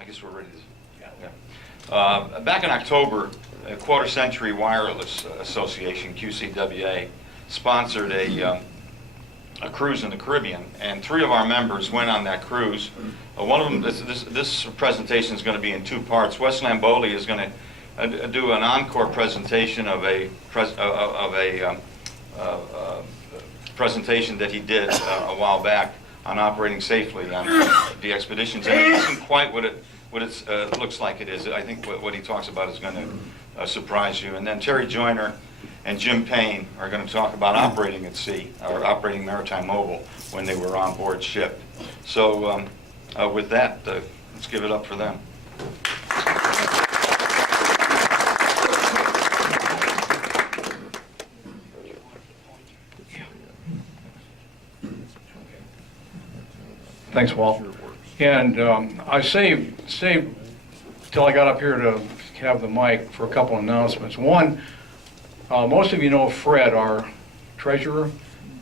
I guess we're ready to, yeah. Back in October, Quarter Century Wireless Association, QCWA, sponsored a cruise in the Caribbean, and 3 of our members went on that cruise. One of them, this presentation is going to be in 2 parts. Wes Lamboley is going to do an encore presentation of a presentation that he did a while back on operating safely on DXpeditions, and it isn't quite what it looks like it is. I think what he talks about is going to surprise you. And then Terry Joyner and Jim Paine are going to talk about operating at sea, or operating maritime mobile when they were on board ship. So with that, let's give it up for them. Thanks, Walt. And I saved till I got up here to have the mic for a couple announcements. One, most of you know Fred, our treasurer,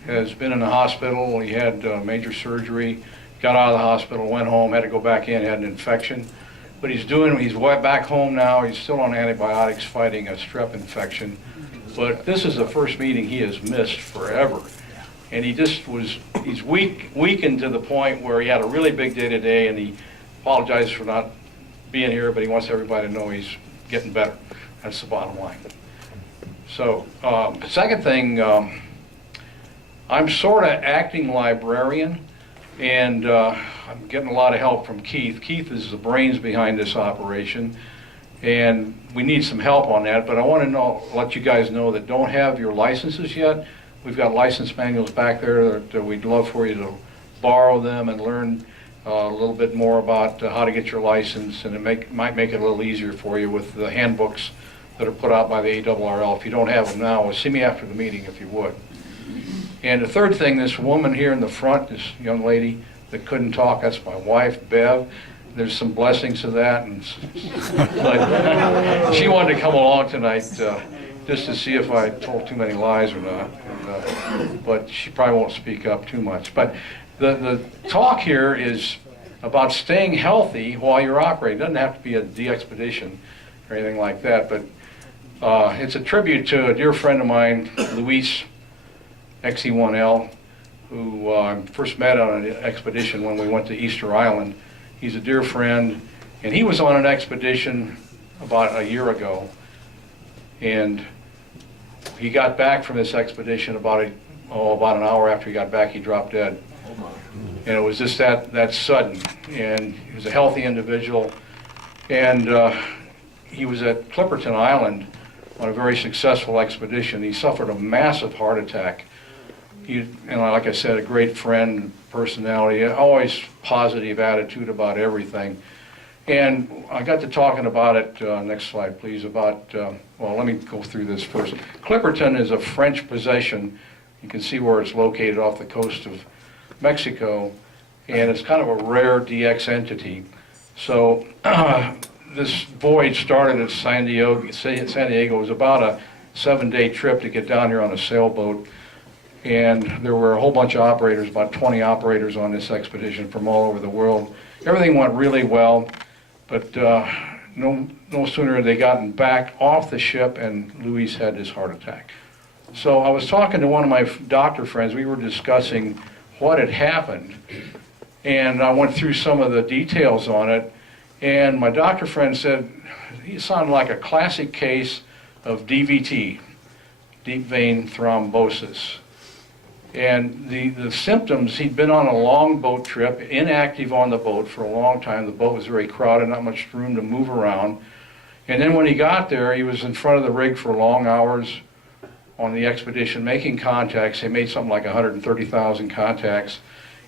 has been in the hospital. He had major surgery, got out of the hospital, went home, had to go back in, had an infection. But he's back home now. He's still on antibiotics fighting a strep infection. But this is the first meeting he has missed forever. And he's weakened to the point where he had a really big day today, and he apologized for not being here, but he wants everybody to know he's getting better. That's the bottom line. So, second thing, I'm sort of acting librarian, and I'm getting a lot of help from Keith. Keith is the brains behind this operation, and we need some help on that, but I want to let you guys know that don't have your licenses yet. We've got license manuals back there that we'd love for you to borrow them and learn a little bit more about how to get your license, and it might make it a little easier for you with the handbooks that are put out by the ARRL. If you don't have them now, see me after the meeting if you would. And the third thing, this woman here in the front, this young lady that couldn't talk, that's my wife, Bev. There's some blessings to that, but she wanted to come along tonight just to see if I told too many lies or not. But she probably won't speak up too much. But the talk here is about staying healthy while you're operating. It doesn't have to be a DXpedition or anything like that, but it's a tribute to a dear friend of mine, Luis XE1L, who I first met on an expedition when we went to Easter Island. He's a dear friend, and he was on an expedition about a year ago, and he got back from this expedition about an hour after he got back, he dropped dead. And it was just that sudden. And he was a healthy individual. And he was at Clipperton Island on a very successful expedition. He suffered a massive heart attack. And like I said, a great friend, personality, always positive attitude about everything. And I got to talking about it, next slide please, about, well, let me go through this first. Clipperton is a French possession. You can see where it's located off the coast of Mexico, and it's kind of a rare DX entity. So this voyage started at San Diego. It was about a 7-day trip to get down here on a sailboat, and there were a whole bunch of operators, about 20 operators on this expedition from all over the world. Everything went really well. But no sooner had they gotten back off the ship and Luis had this heart attack. So I was talking to one of my doctor friends. We were discussing what had happened. And I went through some of the details on it. And my doctor friend said, he sounded like a classic case of DVT, deep vein thrombosis. And the symptoms, he'd been on a long boat trip, inactive on the boat for a long time. The boat was very crowded, not much room to move around. And then when he got there, he was in front of the rig for long hours on the expedition, making contacts. They made something like 130,000 contacts.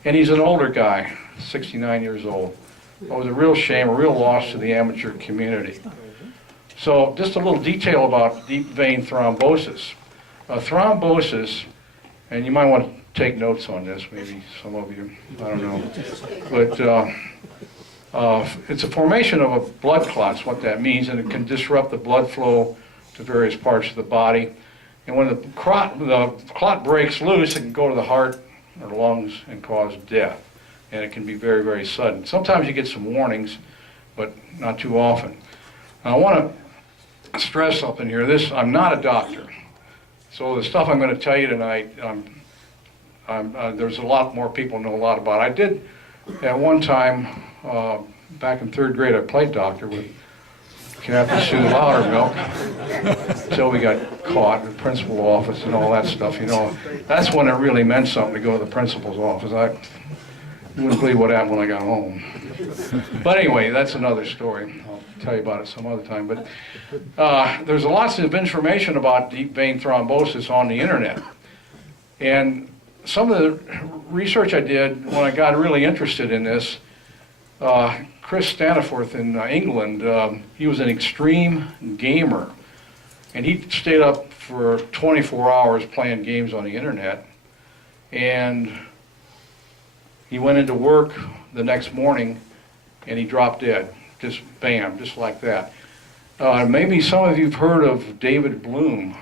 And he's an older guy, 69 years old. It was a real shame, a real loss to the amateur community. So just a little detail about deep vein thrombosis. Thrombosis, and you might want to take notes on this, maybe some of you, I don't know. But it's a formation of a blood clot, is what that means, and it can disrupt the blood flow to various parts of the body. And when the clot breaks loose, it can go to the heart or lungs and cause death. And it can be very, very sudden. Sometimes you get some warnings, but not too often. Now, I want to stress something here. I'm not a doctor. So the stuff I'm going to tell you tonight, there's a lot more people know a lot about. I did, at one time, back in 3rd grade, I played doctor with Captain Sue Loudermilk until we got caught in the principal's office and all that stuff, you know. That's when it really meant something to go to the principal's office. You wouldn't believe what happened when I got home. But anyway, that's another story. I'll tell you about it some other time. But there's lots of information about deep vein thrombosis on the internet. And some of the research I did when I got really interested in this, Chris Staniforth in England, he was an extreme gamer. And he stayed up for 24 hours playing games on the internet. And he went into work the next morning and he dropped dead. Just bam, just like that. Maybe some of you have heard of David Bloom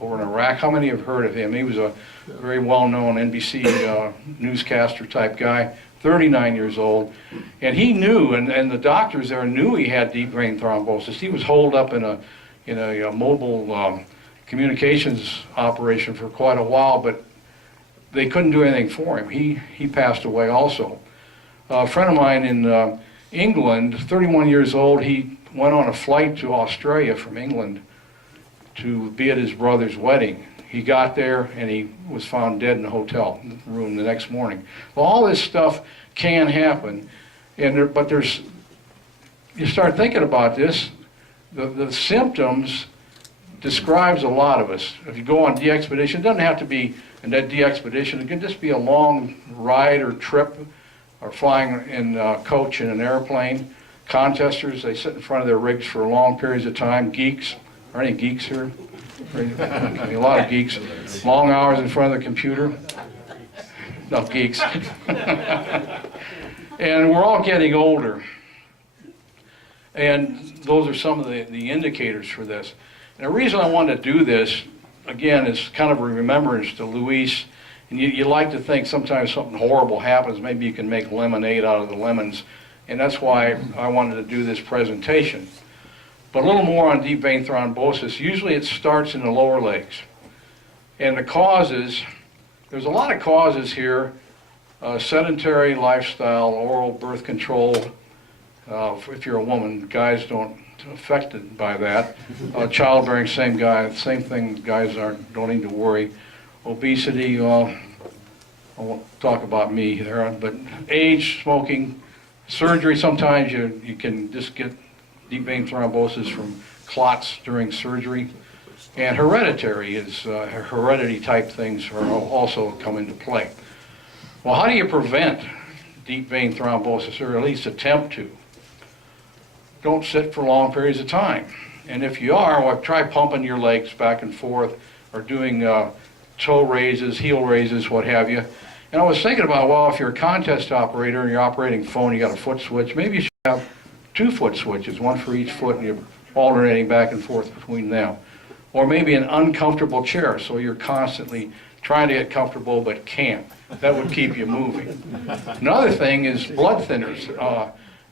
over in Iraq. How many have heard of him? He was a very well-known NBC newscaster type guy, 39 years old. And he knew, and the doctors there knew he had deep vein thrombosis. He was holed up in a mobile communications operation for quite a while, but they couldn't do anything for him. He passed away also. A friend of mine in England, 31 years old, he went on a flight to Australia from England to be at his brother's wedding. He got there and he was found dead in a hotel room the next morning. Well, all this stuff can happen, but you start thinking about this, the symptoms describes a lot of us. If you go on DXpedition, it doesn't have to be in that DXpedition, it can just be a long ride or trip or flying in a coach in an airplane. Contesters, they sit in front of their rigs for long periods of time. Geeks, are any geeks here? A lot of geeks. Long hours in front of the computer. No, geeks. And we're all getting older. And those are some of the indicators for this. And the reason I wanted to do this, again, is kind of a remembrance to Luis. And you like to think sometimes something horrible happens, maybe you can make lemonade out of the lemons. And that's why I wanted to do this presentation. But a little more on deep vein thrombosis. Usually it starts in the lower legs. And the causes, there's a lot of causes here. Sedentary lifestyle, oral birth control. If you're a woman, guys don't affected by that. Childbearing, same thing, guys don't need to worry. Obesity, I won't talk about me there, but age, smoking, surgery, sometimes you can just get deep vein thrombosis from clots during surgery. And hereditary heredity type things are also come into play. Well, how do you prevent deep vein thrombosis, or at least attempt to? Don't sit for long periods of time. And if you are, well, try pumping your legs back and forth or doing toe raises, heel raises, what have you. And I was thinking about, well, if you're a contest operator and you're operating phone, you got a foot switch, maybe you should have 2 foot switches, one for each foot, and you're alternating back and forth between them. Or maybe an uncomfortable chair, so you're constantly trying to get comfortable but can't. That would keep you moving. Another thing is blood thinners.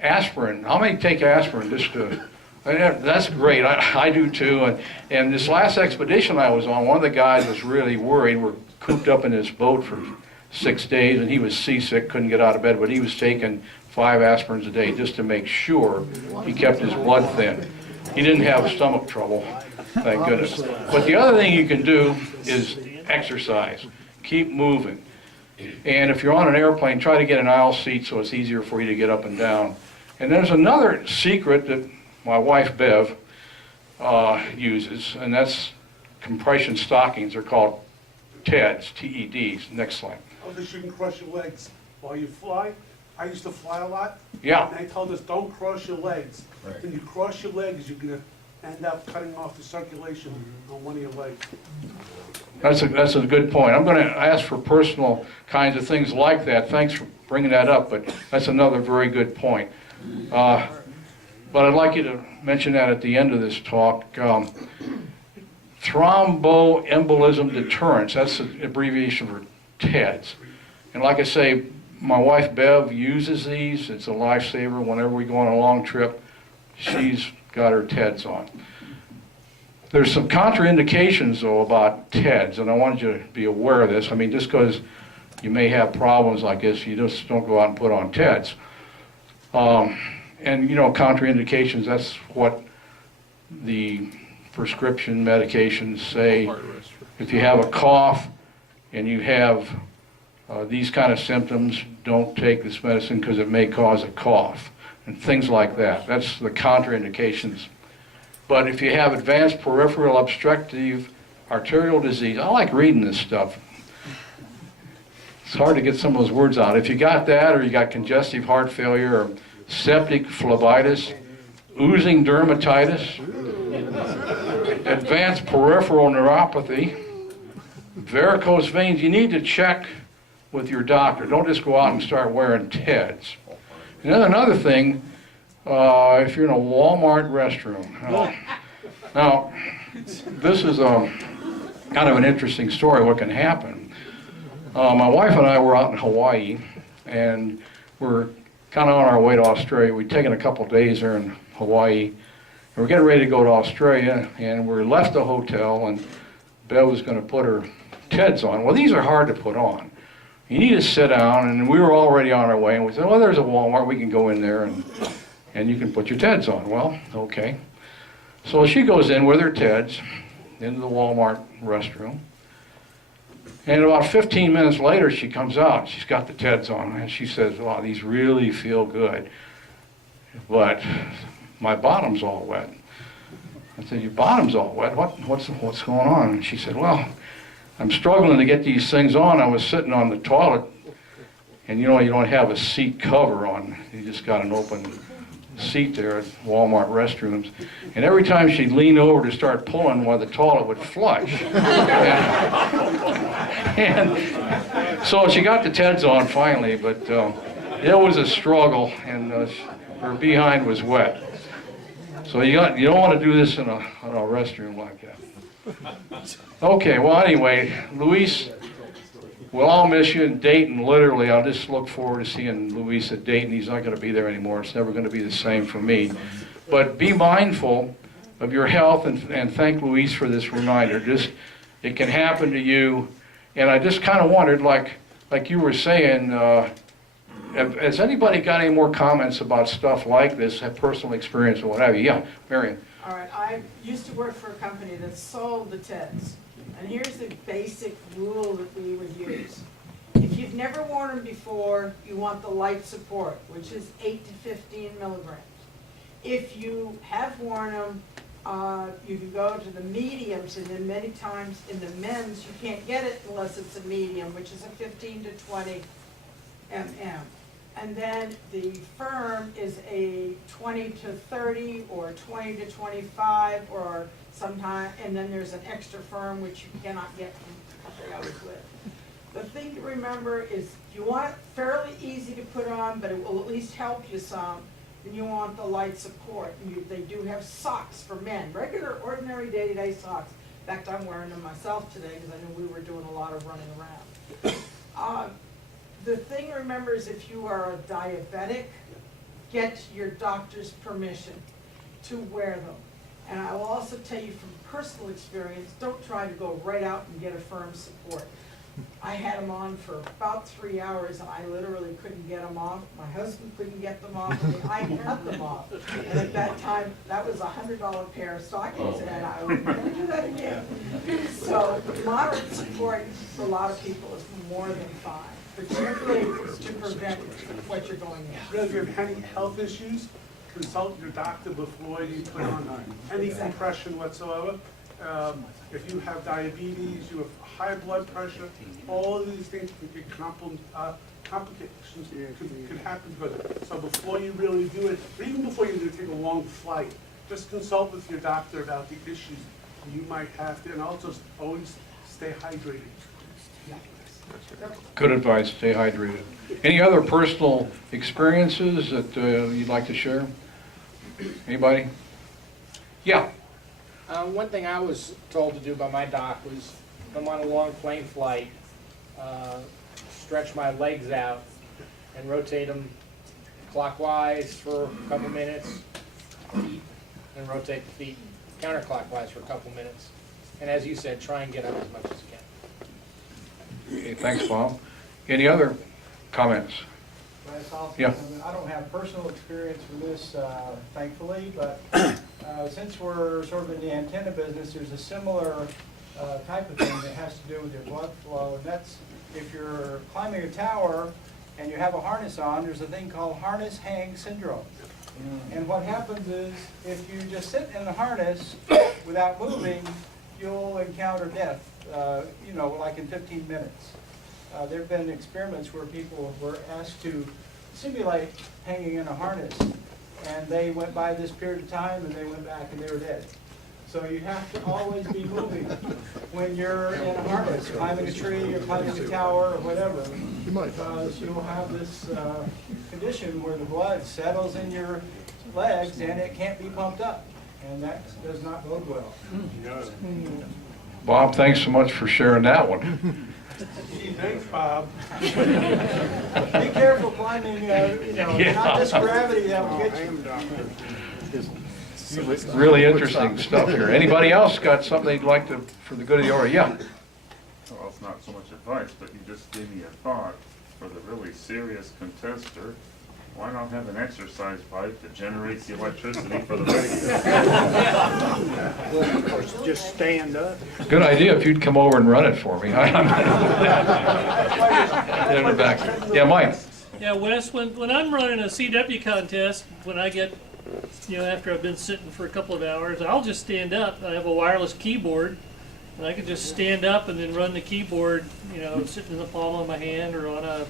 Aspirin. How many take aspirin just to... That's great. I do too. And this last expedition I was on, one of the guys was really worried. We're cooped up in his boat for 6 days, and he was seasick, couldn't get out of bed, but he was taking 5 aspirins a day just to make sure he kept his blood thin. He didn't have stomach trouble, thank goodness. But the other thing you can do is exercise. Keep moving. And if you're on an airplane, try to get an aisle seat so it's easier for you to get up and down. And there's another secret that my wife Bev uses, and that's compression stockings. They're called TEDs, T-E-Ds. Next slide. Oh, because you can cross your legs while you fly. I used to fly a lot. Yeah. And they told us don't cross your legs. Right. When you cross your legs, you're going to end up cutting off the circulation on one of your legs. That's a good point. I'm going to ask for personal kinds of things like that. Thanks for bringing that up, but that's another very good point. But I'd like you to mention that at the end of this talk. Thromboembolism deterrence, that's an abbreviation for TEDs. And like I say, my wife Bev uses these. It's a lifesaver whenever we go on a long trip. she's got her TEDs on. There's some contraindications, though, about TEDs, and I wanted you to be aware of this. I mean, just because you may have problems like this, you just don't go out and put on TEDs. And, you know, contraindications, that's what the prescription medications say. If you have a cough and you have these kind of symptoms, don't take this medicine because it may cause a cough, and things like that. That's the contraindications. But if you have advanced peripheral obstructive arterial disease, I like reading this stuff. It's hard to get some of those words out. If you got that, or you got congestive heart failure, or septic phlebitis, oozing dermatitis, advanced peripheral neuropathy, varicose veins, you need to check with your doctor. Don't just go out and start wearing TEDs. And then another thing, if you're in a Walmart restroom. Now, this is kind of an interesting story, what can happen. My wife and I were out in Hawaii, and we're kind of on our way to Australia. We'd taken a couple days there in Hawaii. And we're getting ready to go to Australia, and we left the hotel, and Bev was going to put her TEDs on. Well, these are hard to put on. You need to sit down, and we were already on our way, and we said, well, there's a Walmart, we can go in there, and you can put your TEDs on. Well, okay. So she goes in with her TEDs into the Walmart restroom, and about 15 minutes later, she comes out. She's got the TEDs on, and she says, wow, these really feel good, but my bottom's all wet. I said, your bottom's all wet? What's going on? And she said, well, I'm struggling to get these things on. I was sitting on the toilet, and you know, you don't have a seat cover on. You just got an open seat there at Walmart restrooms. And every time she'd lean over to start pulling, while the toilet would flush. and so she got the TEDs on finally, but it was a struggle, and her behind was wet. So you don't want to do this in a restroom like that. Okay, well anyway, Luis, we'll all miss you in Dayton, literally. I'll just look forward to seeing Luis at Dayton. He's not going to be there anymore. It's never going to be the same for me. But be mindful of your health, and thank Luis for this reminder. It can happen to you. And I just kind of wondered, like you were saying, has anybody got any more comments about stuff like this, have personal experience or what have you? Yeah, Marion. All right, I used to work for a company that sold the TEDs, and here's the basic rule that we would use. If you've never worn them before, you want the light support, which is 8 to 15 milligrams. If you have worn them, you can go to the mediums, and then many times in the men's, you can't get it unless it's a medium, which is a 15 to 20 mm. And then the firm is a 20 to 30 or 20 to 25 or sometime, and then there's an extra firm which you cannot get from somebody else with. The thing to remember is you want it fairly easy to put on, but it will at least help you some, then you want the light support. They do have socks for men, regular, ordinary, day-to-day socks. In fact, I'm wearing them myself today because I knew we were doing a lot of running around. The thing to remember is if you are a diabetic, get your doctor's permission to wear them. And I will also tell you from personal experience, don't try to go right out and get a firm support. I had them on for about 3 hours, and I literally couldn't get them off. My husband couldn't get them off. I mean, I cut them off. And at that time, that was a $100 pair of stockings, and I would never do that again. So moderate support for a lot of people is more than fine, particularly to prevent what you're going in. If you have any health issues, consult your doctor before you put on any compression whatsoever. If you have diabetes, you have high blood pressure, all of these things can get complications could happen. But so before you really do it, or even before you take a long flight, just consult with your doctor about the issues you might have to, and also always stay hydrated. Good advice, stay hydrated. Any other personal experiences that you'd like to share? Anybody? Yeah. One thing I was told to do by my doc was, if I'm on a long plane flight, stretch my legs out and rotate them clockwise for a couple minutes, and rotate the feet counterclockwise for a couple minutes. And as you said, try and get up as much as you can. Okay, thanks, Bob. Any other comments? Wes, I'll say Yeah. something. I don't have personal experience with this, thankfully, but since we're sort of in the antenna business, there's a similar type of thing that has to do with your blood flow, and that's if you're climbing a tower and you have a harness on, there's a thing called harness hang syndrome. And what happens is, if you just sit in the harness without moving, you'll encounter death, like in 15 minutes. There have been experiments where people were asked to simulate hanging in a harness, and they went by this period of time, and they went back and they were dead. So you have to always be moving when you're in a harness, climbing a tree or climbing a tower or whatever, because you'll have this condition where the blood settles in your legs and it can't be pumped up, and that does not bode well. Bob, thanks so much for sharing that one. Gee, thanks, Bob. Be careful climbing, not this gravity that will get you. Really interesting stuff here. Anybody else got something they'd like to, for the good of the order? Yeah. Well, it's not so much advice, but you just gave me a thought for the really serious contester. Why not have an exercise bike that generates the electricity for the radio? Just stand up. Good idea if you'd come over and run it for me. In the back. Yeah, Mike. Yeah, Wes, when I'm running a CW contest, when I get, after I've been sitting for a couple of hours, I'll just stand up. I have a wireless keyboard, and I can just stand up and then run the keyboard, sitting in the palm of my hand or on a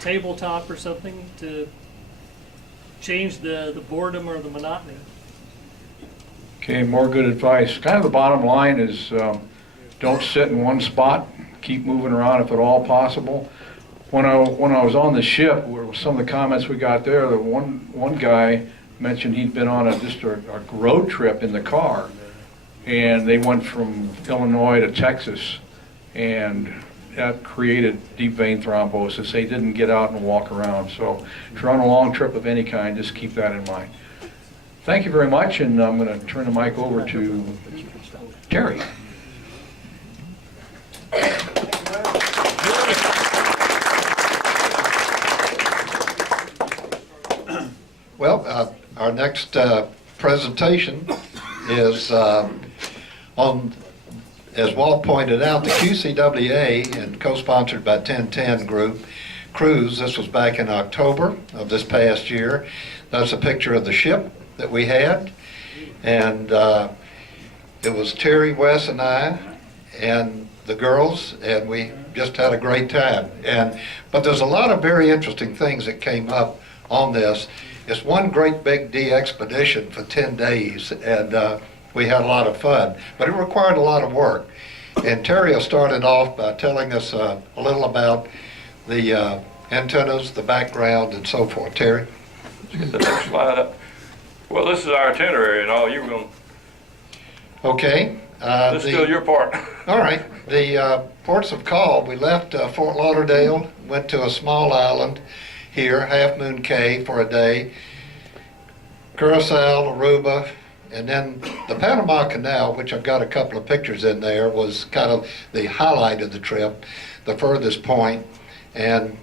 tabletop or something to change the boredom or the monotony. Okay, more good advice. Kind of the bottom line is don't sit in one spot. Keep moving around if at all possible. When I was on the ship, some of the comments we got there, the one guy mentioned he'd been on just a road trip in the car, and they went from Illinois to Texas, and that created deep vein thrombosis. They didn't get out and walk around. So if you're on a long trip of any kind, just keep that in mind. Thank you very much, and I'm going to turn the mic over to Terry. Well, our next presentation is on, as Walt pointed out, the QCWA and co-sponsored by 1010 Group cruise. This was back in October of this past year. That's a picture of the ship that we had, and it was Terry, Wes, and I, and the girls, and we just had a great time. But there's a lot of very interesting things that came up on this. It's one great big DXpedition for 10 days, and we had a lot of fun, but it required a lot of work. And Terry started off by telling us a little about the antennas, the background, and so forth. Terry? Let's get the next slide up. Well, this is our itinerary and all. You were going to... Okay. This is still your part. All right. The ports of call, we left Fort Lauderdale, went to a small island here, Half Moon Cay, for a day, Curacao, Aruba, and then the Panama Canal, which I've got a couple of pictures in there, was kind of the highlight of the trip, the furthest point. And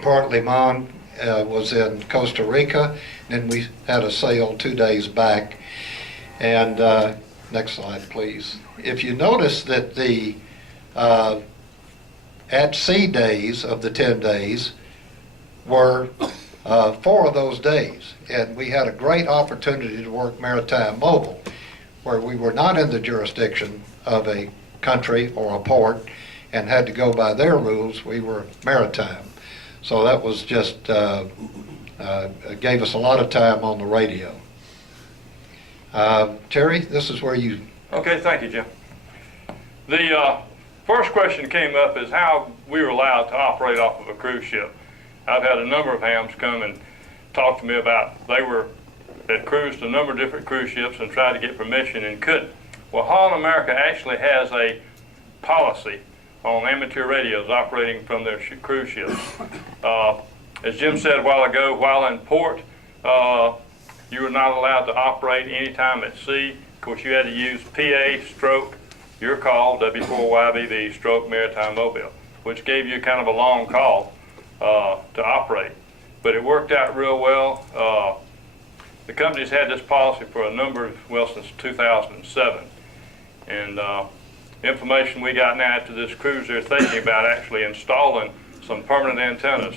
Port Limon was in Costa Rica. Then we had a sail 2 days back. And next slide, please. If you notice that the at-sea days of the 10 days were 4 of those days, and we had a great opportunity to work maritime mobile, where we were not in the jurisdiction of a country or a port and had to go by their rules. We were maritime, so that was just gave us a lot of time on the radio. Terry, this is where you... Okay, thank you, Jim. The first question came up is how we were allowed to operate off of a cruise ship. I've had a number of hams come and talk to me about had cruised a number of different cruise ships and tried to get permission and couldn't. Well, Holland America actually has a policy on amateur radios operating from their cruise ships. As Jim said a while ago, while in port, you were not allowed to operate anytime at sea. Of course, you had to use PA stroke your call, W4YBV stroke Maritime Mobile, which gave you kind of a long call to operate. But it worked out real well. The company's had this policy for a number of, well, since 2007. And information we got now after this cruise, they're thinking about actually installing some permanent antennas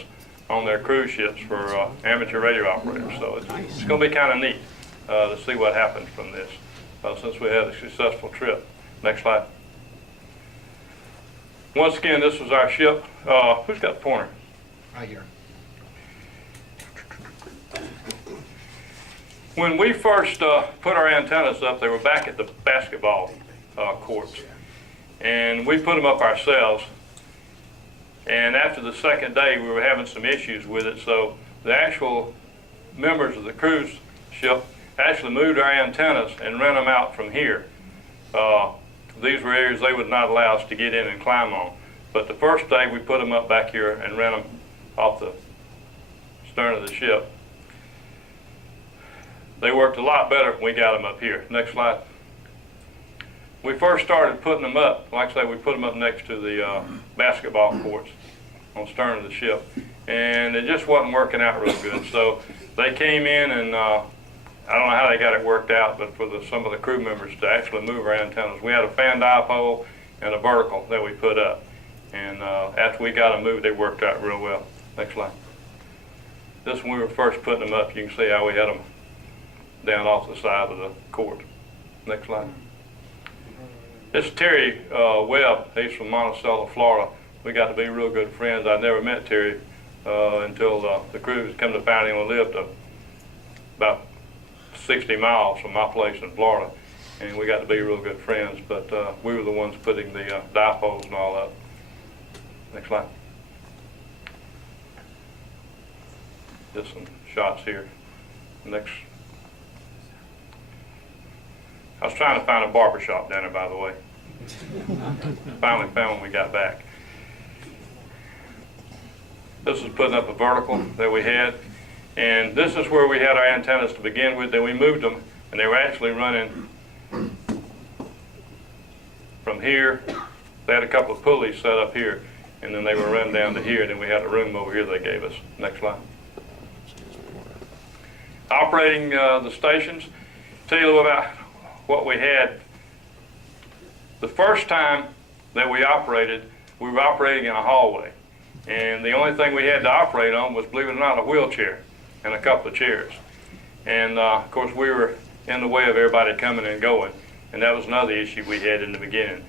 on their cruise ships for amateur radio operators. So it's going to be kind of neat to see what happens from this since we had a successful trip. Next slide. Once again, this was our ship. Who's got the pointer? Right here. When we first put our antennas up, they were back at the basketball courts. And we put them up ourselves. And after the second day, we were having some issues with it. So the actual members of the cruise ship actually moved our antennas and ran them out from here. These were areas they would not allow us to get in and climb on. But the first day, we put them up back here and ran them off the stern of the ship. They worked a lot better when we got them up here. Next slide. We first started putting them up, like I say, we put them up next to the basketball courts on the stern of the ship. And it just wasn't working out real good. So they came in and I don't know how they got it worked out, but for some of the crew members to actually move our antennas. We had a fan dipole and a vertical that we put up. And after we got them moved, they worked out real well. Next slide. This when we were first putting them up, you can see how we had them down off the side of the court. Next slide. This is Terry Webb. He's from Monticello, Florida. We got to be real good friends. I never met Terry until the cruise come to find him. We lived about 60 miles from my place in Florida, and we got to be real good friends. But we were the ones putting the dipoles and all up. Next slide. Just some shots here. Next. I was trying to find a barber shop down there, by the way. Finally found when we got back. This is putting up a vertical that we had. And this is where we had our antennas to begin with. Then we moved them, and they were actually running from here. They had a couple of pulleys set up here, and then they were run down to here. Then we had a room over here they gave us. Next slide. Operating the stations. Tell you a little about what we had. The first time that we operated, we were operating in a hallway. And the only thing we had to operate on was, believe it or not, a wheelchair and a couple of chairs. And of course, we were in the way of everybody coming and going. And that was another issue we had in the beginning.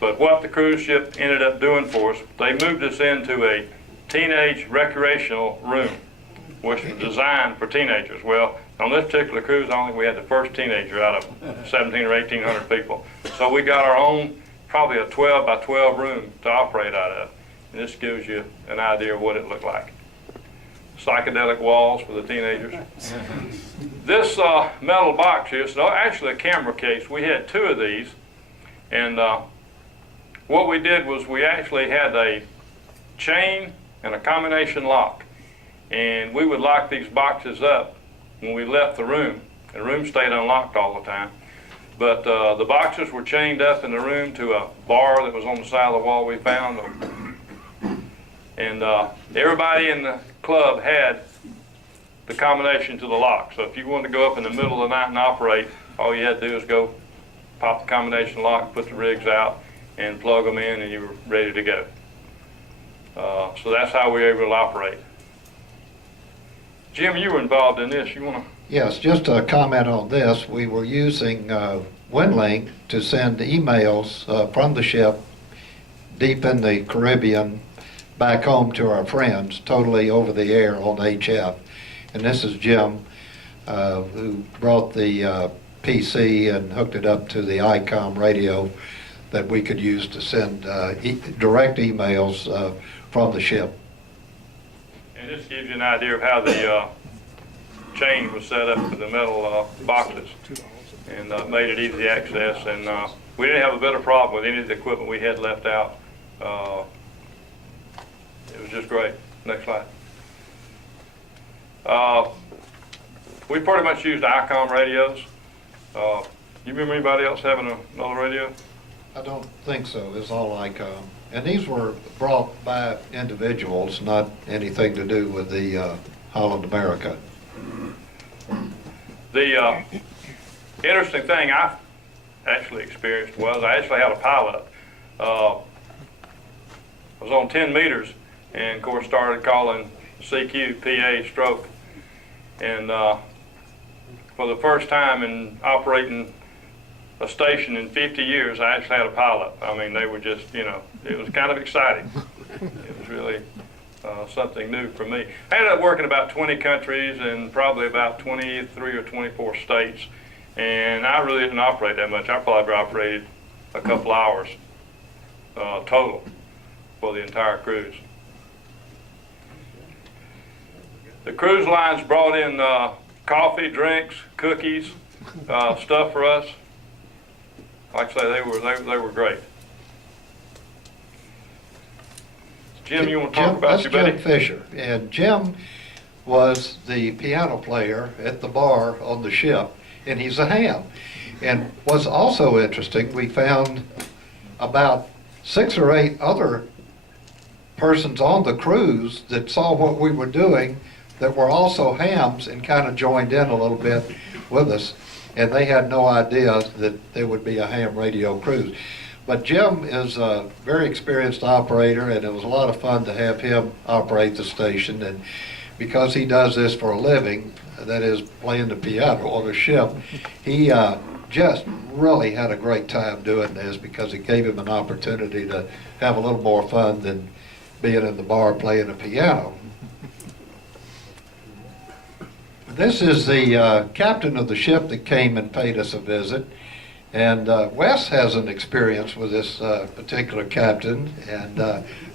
But what the cruise ship ended up doing for us, they moved us into a teenage recreational room, which was designed for teenagers. Well, on this particular cruise, I don't think we had the first teenager out of 1,700 or 1,800 people. So we got our own, probably a 12 by 12 room to operate out of. And this gives you an idea of what it looked like. Psychedelic walls for the teenagers. This metal box here, so actually a camera case, we had two of these. And what we did was we actually had a chain and a combination lock. And we would lock these boxes up when we left the room. The room stayed unlocked all the time. But the boxes were chained up in the room to a bar that was on the side of the wall we found. And everybody in the club had the combination to the lock. So if you wanted to go up in the middle of the night and operate, all you had to do is go pop the combination lock, put the rigs out, and plug them in, and you were ready to go. So that's how we were able to operate. Jim, you were involved in this. You want to? Yes, just a comment on this. We were using WinLink to send emails from the ship deep in the Caribbean back home to our friends, totally over the air on HF. And this is Jim, who brought the PC and hooked it up to the ICOM radio that we could use to send direct emails from the ship. And this gives you an idea of how the chain was set up for the metal boxes, and made it easy access. And we didn't have a bit of problem with any of the equipment we had left out. It was just great. Next slide. we pretty much used ICOM radios. You remember anybody else having another radio? I don't think so, it's all ICOM. And these were brought by individuals, not anything to do with the Holland America. The interesting thing I actually experienced was I actually had a pilot. I was on 10 meters and of course started calling CQ, PA, stroke. And for the first time in operating a station in 50 years, I actually had a pilot. I mean, they were just, you know, it was kind of exciting. It was really something new for me. I ended up working about 20 countries and probably about 23 or 24 states. And I really didn't operate that much. I probably operated a couple hours total for the entire cruise. The cruise lines brought in coffee, drinks, cookies, stuff for us. Like I say, they were great. Jim, you want to talk about your buddy? Jim Fisher, and Jim was the piano player at the bar on the ship, and he's a ham. And what's also interesting, we found about 6 or 8 other persons on the cruise that saw what we were doing that were also hams and kind of joined in a little bit with us, and they had no idea that there would be a ham radio cruise. But Jim is a very experienced operator, and it was a lot of fun to have him operate the station. And because he does this for a living, that is playing the piano on the ship, he just really had a great time doing this because it gave him an opportunity to have a little more fun than being in the bar playing the piano. This is the captain of the ship that came and paid us a visit. And Wes has an experience with this particular captain, and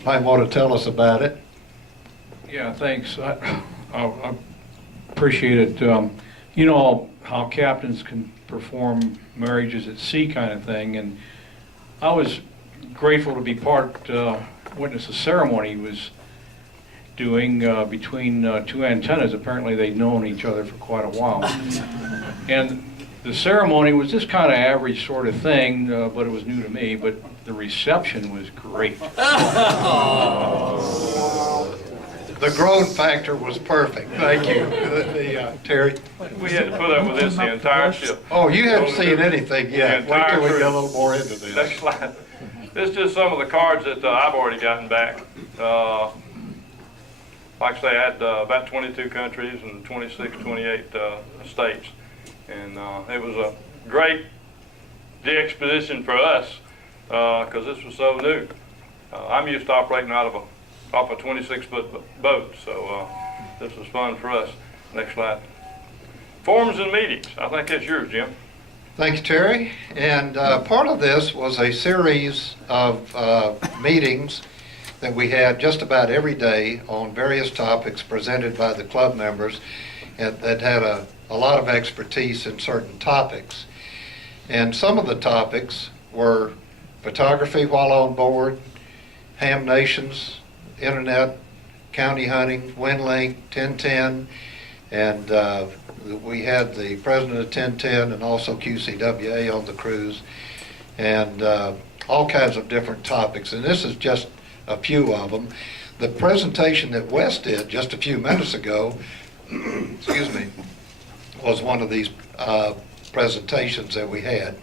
might want to tell us about it. Yeah, thanks. I appreciate it. You know how captains can perform marriages at sea kind of thing, and I was grateful to be witness the ceremony he was doing between 2 antennas. Apparently they'd known each other for quite a while. And the ceremony was this kind of average sort of thing, but it was new to me, but the reception was great. The groan factor was perfect. Thank you. Terry? We had to put up with this the entire ship. Oh, you haven't seen anything yet. Wait till we get a little more into this. Next slide. This is just some of the cards that I've already gotten back. Like I say, I had about 22 countries and 26, 28 states. And it was a great DXpedition for us because this was so new. I'm used to operating off a 26-foot boat, so this was fun for us. Next slide. Forums and meetings. I think that's yours, Jim. Thank you, Terry. And part of this was a series of meetings that we had just about every day on various topics presented by the club members that had a lot of expertise in certain topics. And some of the topics were photography while on board, ham nations, internet, county hunting, WinLink, 1010, and we had the president of 1010 and also QCWA on the cruise, and all kinds of different topics. And this is just a few of them. The presentation that Wes did just a few minutes ago, excuse me, was one of these presentations that we had.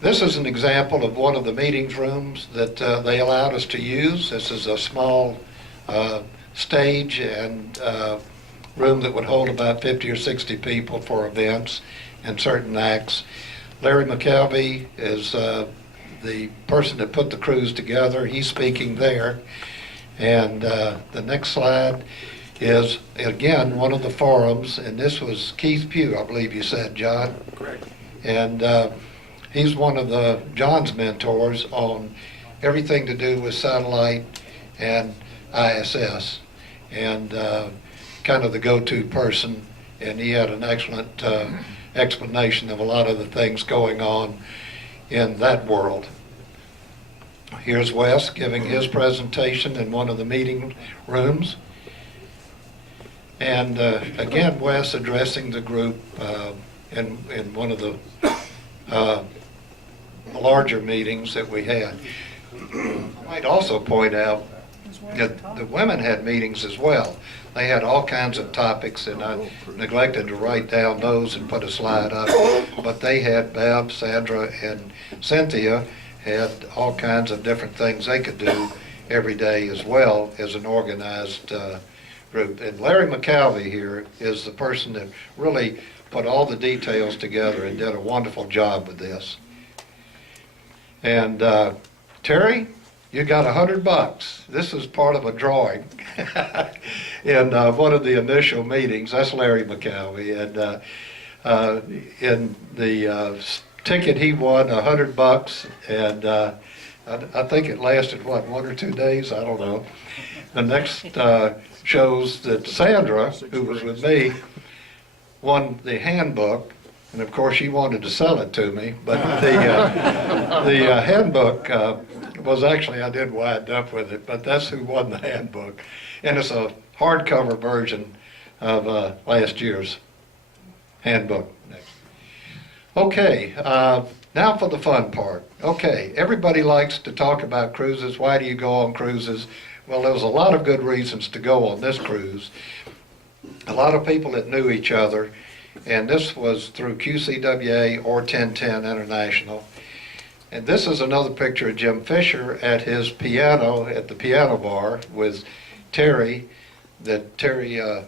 This is an example of one of the meetings rooms that they allowed us to use. This is a small stage and room that would hold about 50 or 60 people for events and certain acts. Larry McKelvey is the person that put the cruise together. He's speaking there. And the next slide is, again, one of the forums, and this was Keith Pugh, I believe you said, John. Correct. And he's one of John's mentors on everything to do with satellite and ISS, and kind of the go-to person, and he had an excellent explanation of a lot of the things going on in that world. Here's Wes giving his presentation in one of the meeting rooms. And again, Wes addressing the group in one of the larger meetings that we had. I might also point out that the women had meetings as well. They had all kinds of topics, and I neglected to write down those and put a slide up. But they had, Bev, Sandra, and Cynthia had all kinds of different things they could do every day as well as an organized group. And Larry McCalvey here is the person that really put all the details together and did a wonderful job with this. And Terry, you got $100. This is part of a drawing in one of the initial meetings. That's Larry McCalvey, and in the ticket he won $100, and I think it lasted what, 1 or 2 days? I don't know. The next shows that Sandra, who was with me, won the handbook. And of course, she wanted to sell it to me, but the handbook was actually, I did wind up with it, but that's who won the handbook. And it's a hardcover version of last year's handbook. Okay, now for the fun part. Okay, everybody likes to talk about cruises. Why do you go on cruises? Well, there was a lot of good reasons to go on this cruise. A lot of people that knew each other. And this was through QCWA or 1010 International. And this is another picture of Jim Fisher at his piano, at the piano bar with Terry,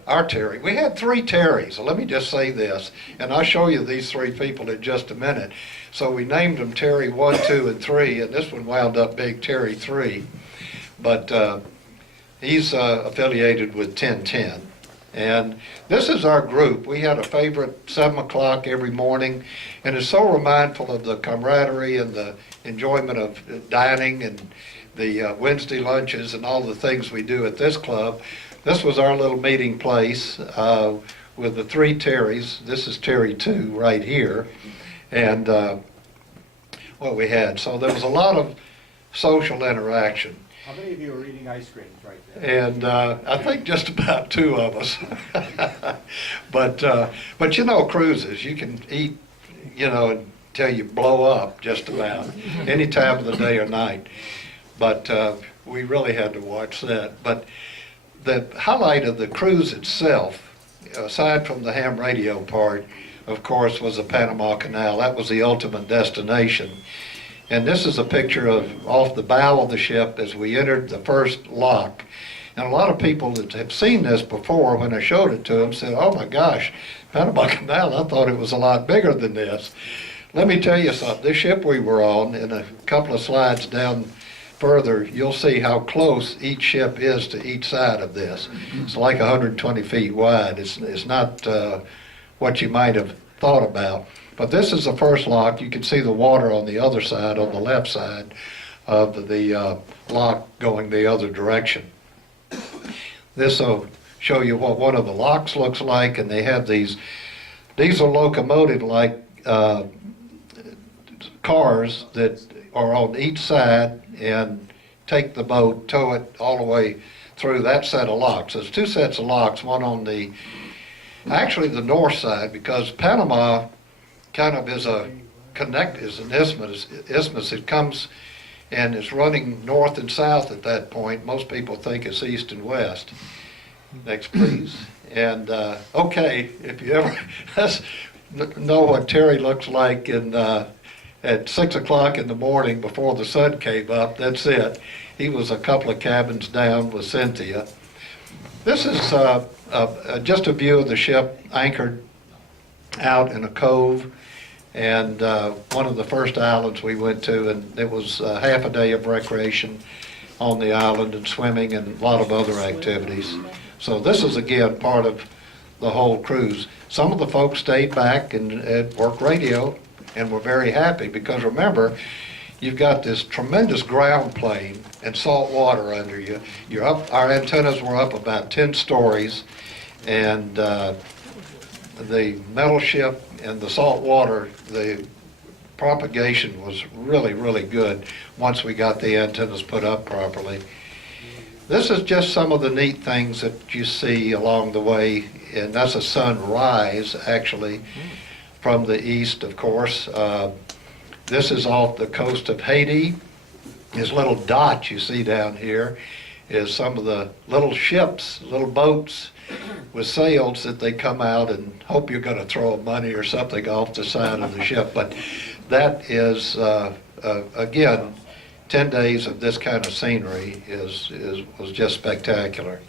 our Terry. We had 3 Terrys, so let me just say this, and I'll show you these 3 people in just a minute. So we named them Terry 1, 2, and 3, and this one wound up being Terry 3. But he's affiliated with 1010. And this is our group. We had a favorite 7 o'clock every morning, and it's so mindful of the camaraderie and the enjoyment of dining and the Wednesday lunches and all the things we do at this club. This was our little meeting place with the 3 Terrys. This is Terry 2 right here. And what we had. So there was a lot of social interaction. How many of you are eating ice creams right there? And I think just about 2 of us. But you know, cruises, you can eat, you know, until you blow up just about, any time of the day or night. But we really had to watch that. But the highlight of the cruise itself, aside from the ham radio part, of course, was the Panama Canal. That was the ultimate destination. And this is a picture of off the bow of the ship as we entered the first lock. And a lot of people that have seen this before, when I showed it to them, said, oh my gosh, Panama Canal, I thought it was a lot bigger than this. Let me tell you something, this ship we were on, in a couple of slides down further, you'll see how close each ship is to each side of this. It's like 120 feet wide. It's not what you might have thought about. But this is the first lock. You can see the water on the other side, on the left side of the lock going the other direction. This will show you what one of the locks looks like, and they have these diesel locomotive-like cars that are on each side and take the boat, tow it all the way through that set of locks. There's 2 sets of locks, one on the, actually the north side, because Panama kind of is an isthmus. It comes and is running north and south at that point. Most people think it's east and west. Next, please. And okay, if you ever know what Terry looks like at 6 o'clock in the morning before the sun came up, that's it. He was a couple of cabins down with Cynthia. This is just a view of the ship anchored out in a cove. And one of the first islands we went to, and it was half a day of recreation on the island and swimming and a lot of other activities. So this is, again, part of the whole cruise. Some of the folks stayed back and worked radio and were very happy because, remember, you've got this tremendous ground plane and salt water under you. You're up, our antennas were up about 10 stories, and the metal ship and the salt water, the propagation was really, really good once we got the antennas put up properly. This is just some of the neat things that you see along the way, and that's a sunrise, actually, from the east, of course. This is off the coast of Haiti. This little dot you see down here is some of the little ships, little boats with sails that they come out and hope you're going to throw money or something off the side of the ship. But that is, again, 10 days of this kind of scenery was just spectacular.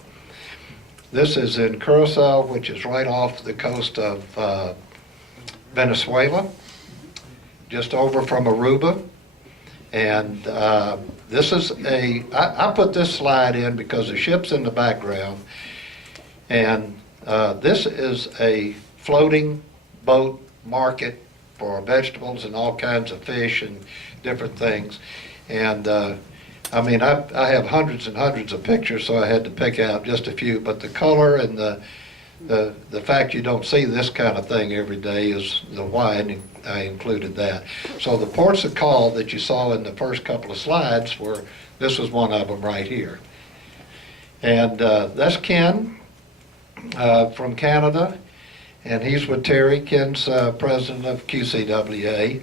This is in Curacao, which is right off the coast of Venezuela, just over from Aruba. And this is I put this slide in because the ship's in the background. And this is a floating boat market for vegetables and all kinds of fish and different things. And I mean, I have hundreds and hundreds of pictures, so I had to pick out just a few. But the color and the fact you don't see this kind of thing every day is the why I included that. So the ports of call that you saw in the first couple of slides this was one of them right here. And that's Ken from Canada, and he's with Terry. Ken's president of QCWA.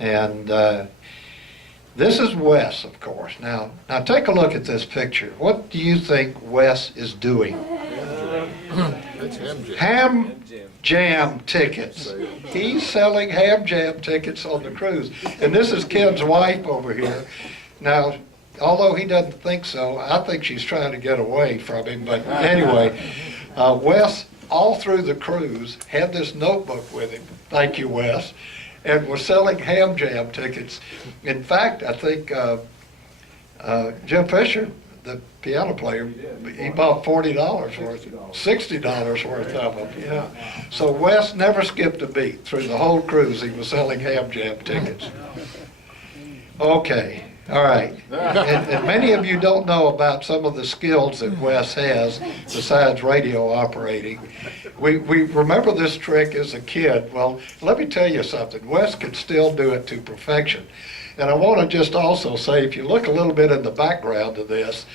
And this is Wes, of course. Now take a look at this picture. What do you think Wes is doing? Ham jam tickets. He's selling ham jam tickets on the cruise. And this is Ken's wife over here. Now, although he doesn't think so, I think she's trying to get away from him. But anyway, Wes, all through the cruise, had this notebook with him. Thank you, Wes. And was selling ham jam tickets. In fact, I think Jim Fisher, the piano player, he bought $40 worth, $60 worth of them. Yeah. So Wes never skipped a beat through the whole cruise. He was selling ham jam tickets. Okay. All right. And many of you don't know about some of the skills that Wes has besides radio operating. We remember this trick as a kid. Well, let me tell you something. Wes can still do it to perfection. And I want to just also say, if you look a little bit in the background of this,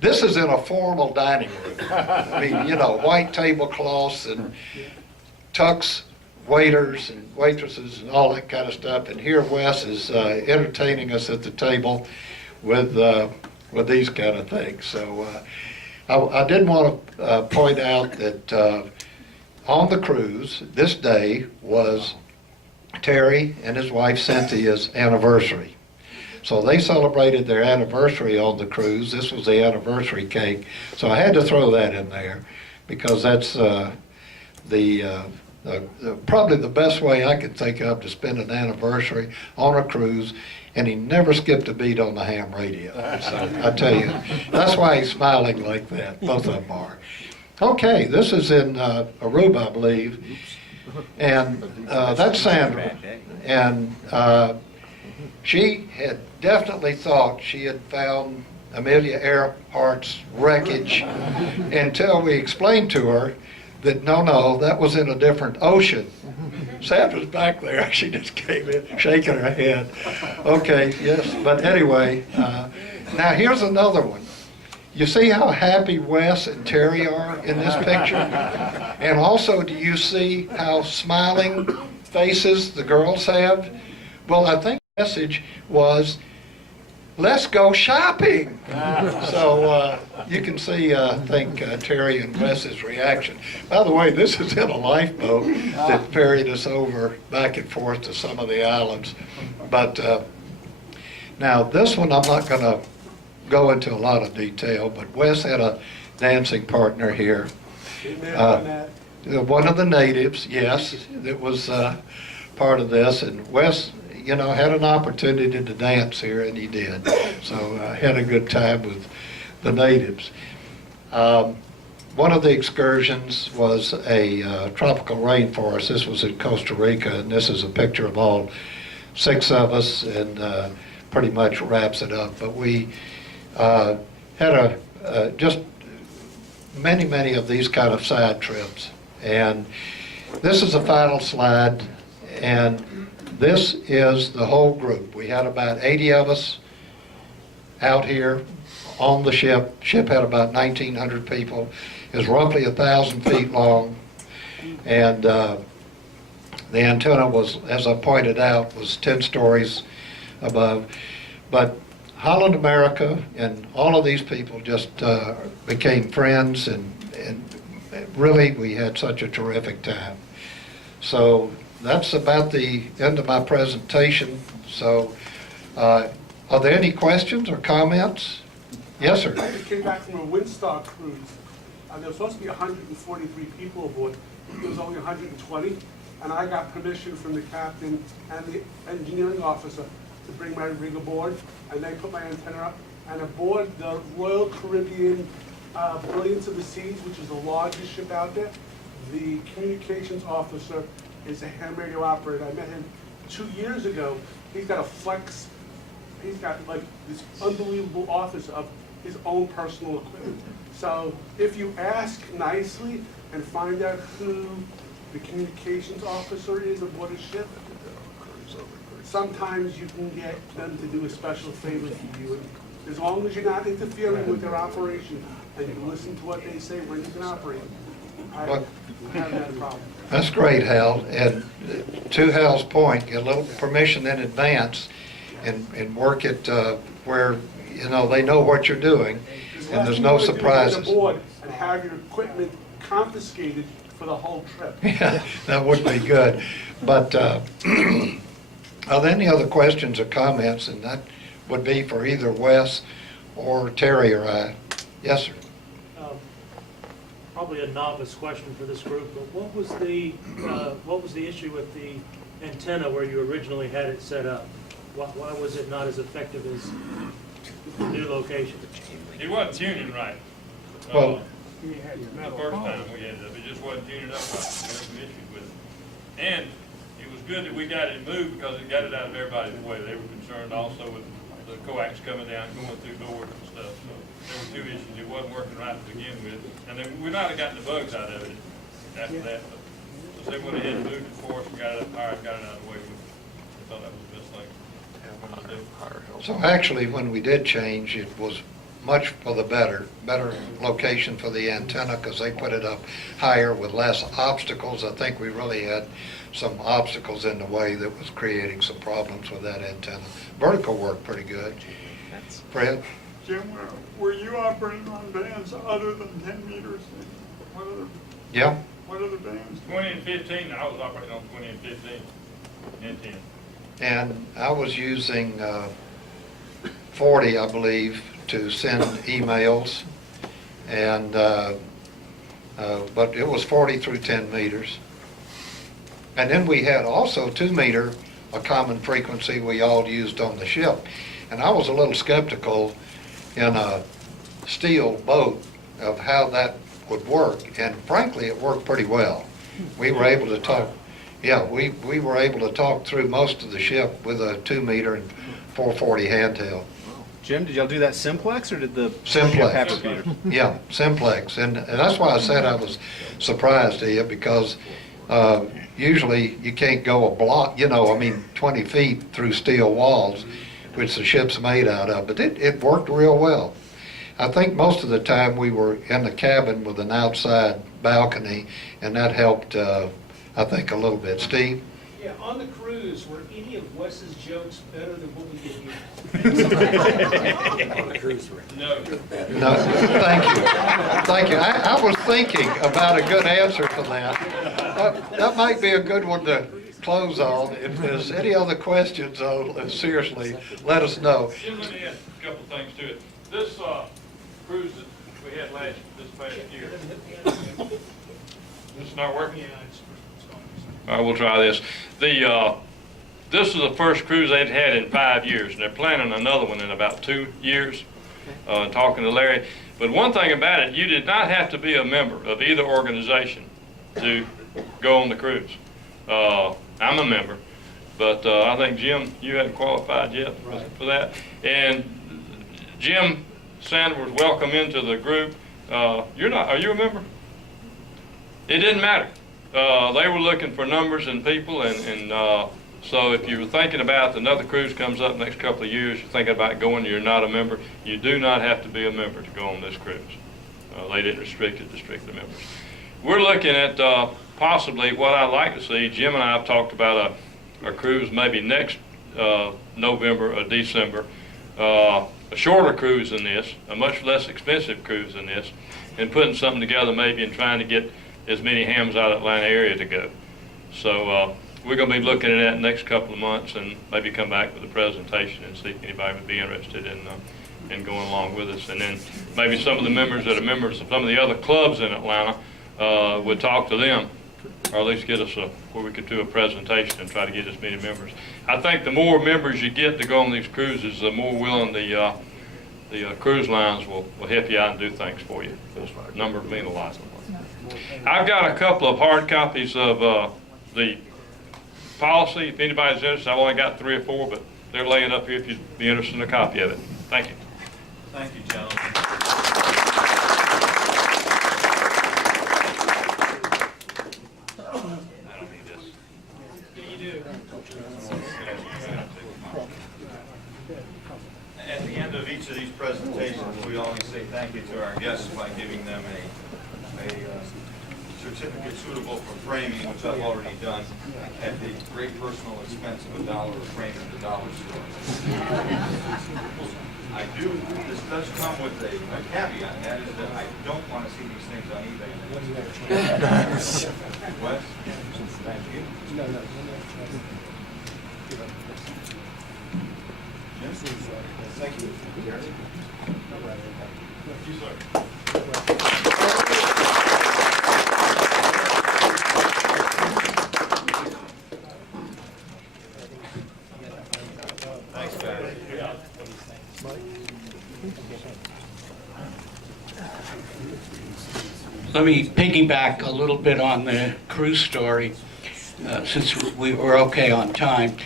this is in a formal dining room. I mean, you know, white tablecloths and tux waiters and waitresses and all that kind of stuff. And here Wes is entertaining us at the table with these kind of things. So I did want to point out that on the cruise, this day was Terry and his wife Cynthia's anniversary. So they celebrated their anniversary on the cruise. This was the anniversary cake. So I had to throw that in there because that's probably the best way I could think of to spend an anniversary on a cruise, and he never skipped a beat on the ham radio. So I tell you, that's why he's smiling like that. Both of them are. Okay, this is in Aruba, I believe, and that's Sandra. And she had definitely thought she had found Amelia Earhart's wreckage until we explained to her that no, that was in a different ocean. Sandra's back there. She just came in shaking her head. Okay, yes, but anyway, now here's another one. You see how happy Wes and Terry are in this picture? And also, do you see how smiling faces the girls have? Well, I think the message was, let's go shopping. So you can see, I think, Terry and Wes's reaction. By the way, this is in a lifeboat that ferried us over back and forth to some of the islands. But now this one, I'm not going to go into a lot of detail, but Wes had a dancing partner here. One of the natives, yes, that was part of this. And Wes, you know, had an opportunity to dance here, and he did. So I had a good time with the natives. One of the excursions was a tropical rainforest. This was in Costa Rica, and this is a picture of all 6 of us, and pretty much wraps it up. But we had just many of these kind of side trips. And this is the final slide, and this is the whole group. We had about 80 of us out here on the ship. Ship had about 1,900 people. It was roughly 1,000 feet long, and the antenna was, as I pointed out, was 10 stories above. But Holland America and all of these people just became friends, and really we had such a terrific time. So that's about the end of my presentation. So are there any questions or comments? Yes, sir. I just came back from a Windstar cruise. There was supposed to be 143 people aboard. There was only 120, and I got permission from the captain and the engineering officer to bring my rig aboard, and they put my antenna up. And aboard the Royal Caribbean Brilliance of the Seas, which is the largest ship out there, the communications officer is a ham radio operator. I met him 2 years ago. He's got a flex. He's got like this unbelievable office of his own personal equipment. So if you ask nicely and find out who the communications officer is aboard a ship, sometimes you can get them to do a special favor for you. As long as you're not interfering with their operation and you listen to what they say when you can operate, I haven't had a problem. That's great, Hal. And to Hal's point, get a little permission in advance and work it where, you know, they know what you're doing and there's no surprises. Aboard and have your equipment confiscated for the whole trip. Yeah, that would be good. But are there any other questions or comments? And that would be for either Wes or Terry or I. Yes, sir. Probably a novice question for this group, but what was the issue with the antenna where you originally had it set up? Why was it not as effective as the new location? It wasn't tuning right. Well, The first time we had it up, it just wasn't tuning up right. We had some issues with it. And it was good that we got it moved because it got it out of everybody's way. They were concerned also with the coax coming down, going through doors and stuff. So there were two issues. It wasn't working right to begin with. And then we might have gotten the bugs out of it after that. But since they went ahead and moved it for us and got it up higher and got it out of the way, we thought that was the best thing to do. so actually, when we did change, it was much for the better location for the antenna because they put it up higher with less obstacles. I think we really had some obstacles in the way that was creating some problems with that antenna. Vertical worked pretty good. Fred? Jim, were you operating on bands other than 10 meters? Yeah. What other bands? 20 and 15, I was operating on 20 and 15 and 10. And I was using 40, I believe, to send emails, and but it was 40 through 10 meters. And then we had also 2 meter, a common frequency we all used on the ship. And I was a little skeptical in a steel boat of how that would work, and frankly, it worked pretty well. We were able to talk, we were able to talk through most of the ship with a 2 meter and 440 handheld. Jim, did y'all do that simplex or did the Simplex. ship have repeater? Yeah, simplex, and that's why I said I was surprised at you, because usually you can't go a block, 20 feet through steel walls, which the ship's made out of, but it worked real well. I think most of the time we were in the cabin with an outside balcony, and that helped, I think, a little bit. Steve? Yeah, on the cruise, were any of Wes's jokes better than what we did here? No. No, thank you. Thank you. I was thinking about a good answer for that. That might be a good one to close on. If there's any other questions, though, seriously, let us know. Jim, let me add a couple things to it. This cruise that we had this past year, it's not working? All right, we'll try this. This is the first cruise they'd had in 5 years, and they're planning another one in about 2 years, talking to Larry. But one thing about it, you did not have to be a member of either organization to go on the cruise. I'm a member, but I think, Jim, you hadn't qualified yet for that. And Jim Sander was welcome into the group. Are you a member? It didn't matter. They were looking for numbers and people, and So if you're thinking about another cruise comes up next couple of years, you're thinking about going, you're not a member, you do not have to be a member to go on this cruise. They didn't restrict it to strictly members. We're looking at possibly what I'd like to see. Jim and I have talked about a cruise maybe next November or December, a shorter cruise than this, a much less expensive cruise than this, and putting something together maybe and trying to get as many hams out of the Atlanta area to go. So we're going to be looking at that in the next couple of months and maybe come back with a presentation and see if anybody would be interested in going along with us. And then maybe some of the members that are members of some of the other clubs in Atlanta would talk to them, or at least get us where we could do a presentation and try to get as many members. I think the more members you get to go on these cruises, the more willing the cruise lines will help you out and do things for you. Because numbers mean a lot. I've got a couple of hard copies of the policy. If anybody's interested, I've only got 3 or 4, but they're laying up here if you'd be interested in a copy of it. Thank you. Thank you, gentlemen. I don't need this. Yeah, you do. At the end of each of these presentations, we always say thank you to our guests by giving them a certificate suitable for framing, which I've already done, at the great personal expense of $1 a frame in the dollar store. I do, this does come with a caveat, and that is that I don't want to see these things on eBay. Wes? Thank you. Jim? Thank you. Gary? Thank you, sir. Thanks, guys. Let me piggyback a little bit on the cruise story, since we were okay on time.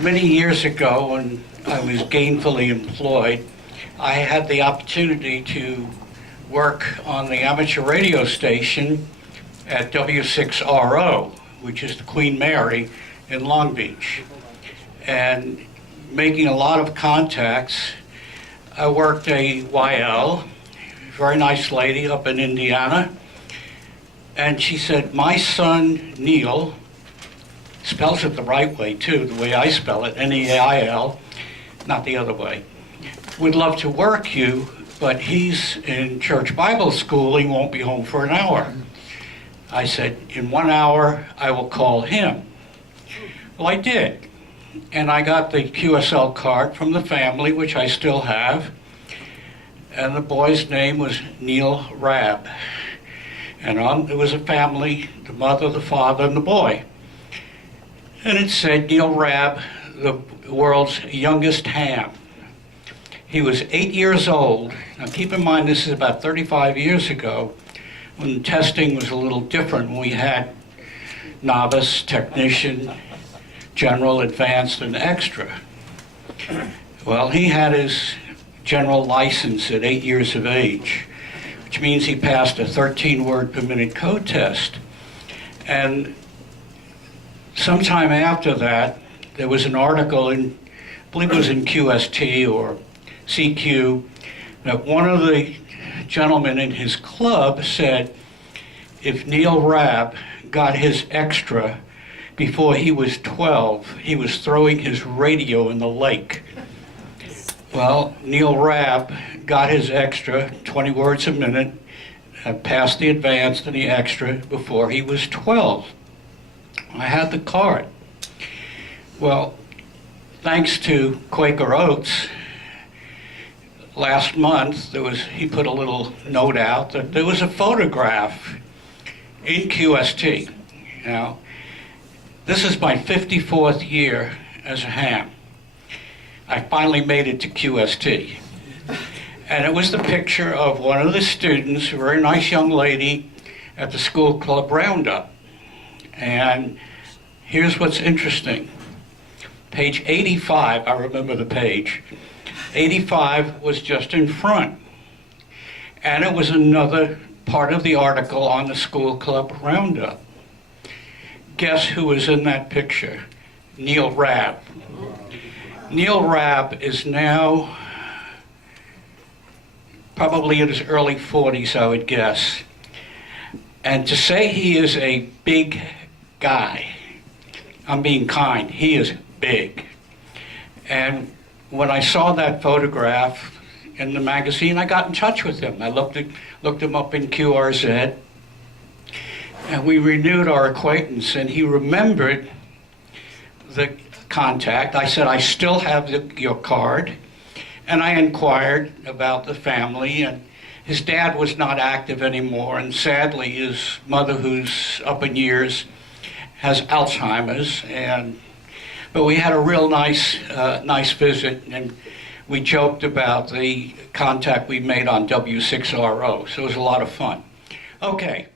Many years ago, when I was gainfully employed, I had the opportunity to work on the amateur radio station at W6RO, which is the Queen Mary in Long Beach. And making a lot of contacts, I worked a YL, very nice lady up in Indiana, and she said, my son Neil, spells it the right way too, the way I spell it, N-E-I-L, not the other way, would love to work you, but he's in church Bible school, he won't be home for an hour. I said, in 1 hour, I will call him. Well, I did, and I got the QSL card from the family, which I still have, and the boy's name was Neil Rabb. And it was a family, the mother, the father, and the boy. And it said Neil Rabb, the world's youngest ham. He was 8 years old. Now keep in mind, this is about 35 years ago, when testing was a little different. We had novice, technician, general, advanced, and extra. Well, he had his general license at 8 years of age, which means he passed a 13-word per minute code test. And sometime after that, there was an article in, I believe it was in QST or CQ, that one of the gentlemen in his club said if Neil Rabb got his extra before he was 12, he was throwing his radio in the lake. Well, Neil Rabb got his extra, 20 words a minute, passed the advanced and the extra before he was 12. I had the card. Well, thanks to Quaker Oats, last month he put a little note out that there was a photograph in QST. Now, this is my 54th year as a ham. I finally made it to QST. And it was the picture of one of the students, a very nice young lady, at the school club roundup. And here's what's interesting. Page 85, I remember the page, 85 was just in front. And it was another part of the article on the school club roundup. Guess who was in that picture? Neil Rabb. Neil Rabb is now probably in his early 40s, I would guess. And to say he is a big guy, I'm being kind, he is big. And when I saw that photograph in the magazine, I got in touch with him. I looked him up in QRZ, and we renewed our acquaintance, and he remembered the contact. I said, I still have your card, and I inquired about the family, and his dad was not active anymore, and sadly his mother, who's up in years, has Alzheimer's, but we had a real nice visit, and we joked about the contact we made on W6RO, so it was a lot of fun. Okay.